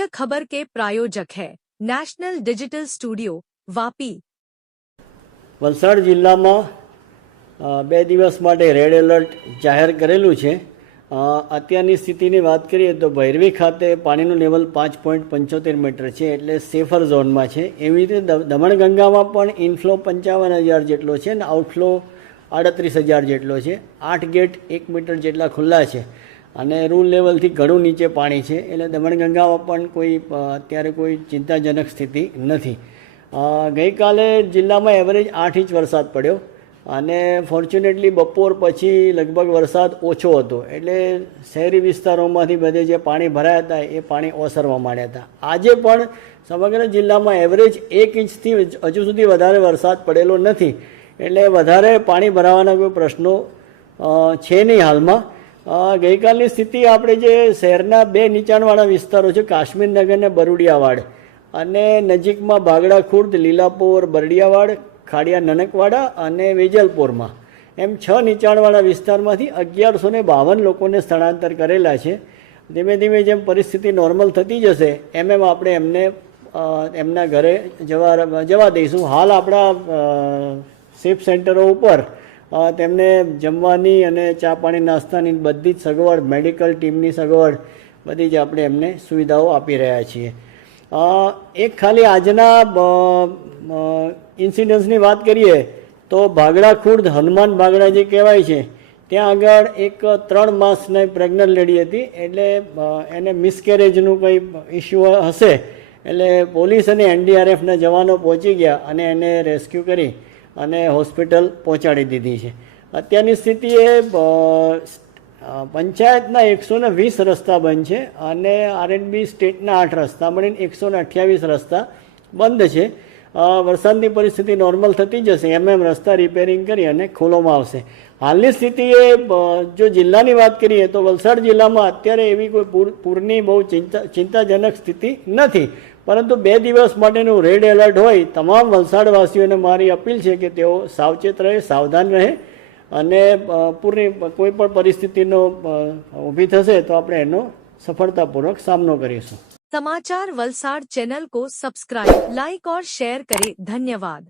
मुख्य खबर के प्रायोजक है national digital studio Vapi. Valsad जिल्लामां 2 દિવસ માટે રેડ એલર્ટ જાહેર કરેલું છે। અત્યારની સ્થિતિની વાત કરીએ તો ભૈરવી ખાતે પાણીનું લેવલ 5.75 મીટર છે, એટલે સેફર ઝોનમાં છે। એવી રીતે દમણગંગામાં પણ ઇનફ્લો 55,000 જેટલો છે અને આઉટફ્લો 38,000 જેટલો છે। 8 ગેટ 1 મીટર જેટલા ખુલ્લા છે અને રૂલ લેવલથી ઘણું નીચે પાણી છે, એટલે દમણગંગામાં પણ અત્યારે કોઈ ચિંતાજનક સ્થિતિ નથી। ગઈકાલે જિલ્લામાં એવરેજ 8 ઇંચ વરસાદ પડ્યો અને ફોર્ચ્યુનેટલી બપોર પછી લગભગ વરસાદ ઓછો હતો, એટલે શહેરી વિસ્તારોમાંથી બધે જે પાણી ભરાયા હતા એ પાણી ઓસરવા માંડ્યા હતા। આજે પણ સમગ્ર જિલ્લામાં એવરેજ 1 ઇંચથી હજુ સુધી વધારે વરસાદ પડેલો નથી, એટલે વધારે પાણી ભરાવાના કોઈ પ્રશ્નો છે નહીં હાલમાં। ગઈકાલની સ્થિતિ આપણે જે શહેરના 2 નીચાણવાળા વિસ્તારો છે, કાશ્મીરનગર અને બરુડિયાવાડ, અને નજીકમાં ભાગડા ખુર્દ, લીલાપોર, બરડિયાવાડ, ખાડિયા નનકવાડા અને વેજલપોરમાં એમ 6 નીચાણવાળા વિસ્તારમાંથી 1152 લોકોને સ્થળાંતર કરેલા છે। ધીમે ધીમે જેમ પરિસ્થિતિ નોર્મલ થતી જશે એમ આપણે એમને એમના ઘરે જવા દઈશું। હાલ આપણા સેફ સેન્ટરો ઉપર તેમને જમવાની અને ચા પાણી નાસ્તાની બધી જ સગવડ, મેડિકલ ટીમની સગવડ બધી જ આપણે એમને સુવિધાઓ આપી રહ્યા છીએ। એક ખાલી આજના ઇન્સિડન્સની વાત કરીએ તો ભાગડા ખુર્દ હનુમાન ભાગડા જે કહેવાય છે ત્યાં આગળ એક 3 માસની પ્રેગ્નન્ટ લેડી હતી, એટલે એને મિસકેરેજનું કંઈ ઇસ્યુ હશે, એટલે પોલીસ અને NDRFના જવાનો પહોંચી ગયા અને એને રેસ્ક્યુ કરી અને હોસ્પિટલ પહોંચાડી દીધી છે। અત્યારની સ્થિતિએ પંચાયતના 120 રસ્તા બંધ છે અને R&B સ્ટેટના 8 રસ્તા મળીને 128 રસ્તા બંધ છે। વરસાદની પરિસ્થિતિ નોર્મલ થતી જશે એમ રસ્તા રિપેરિંગ કરી અને ખોલવામાં આવશે। હાલની સ્થિતિએ જો જિલ્લાની વાત કરીએ તો વલસાડ જિલ્લામાં અત્યારે એવી કોઈ પૂરની બહુ ચિંતાજનક સ્થિતિ નથી, પરંતુ 2 દિવસ માટેનું રેડ એલર્ટ હોય તમામ વલસાડવાસીઓને મારી અપીલ છે કે તેઓ સાવચેત રહે, સાવધાન રહે અને પૂરની કોઈ પણ પરિસ્થિતિનો ઊભી થશે તો આપણે એનો સફળતાપૂર્વક સામનો કરીશું। समाचार वलसाड चैनल को सब्सक्राइब, लाइक और शेयर करें। धन्यवाद।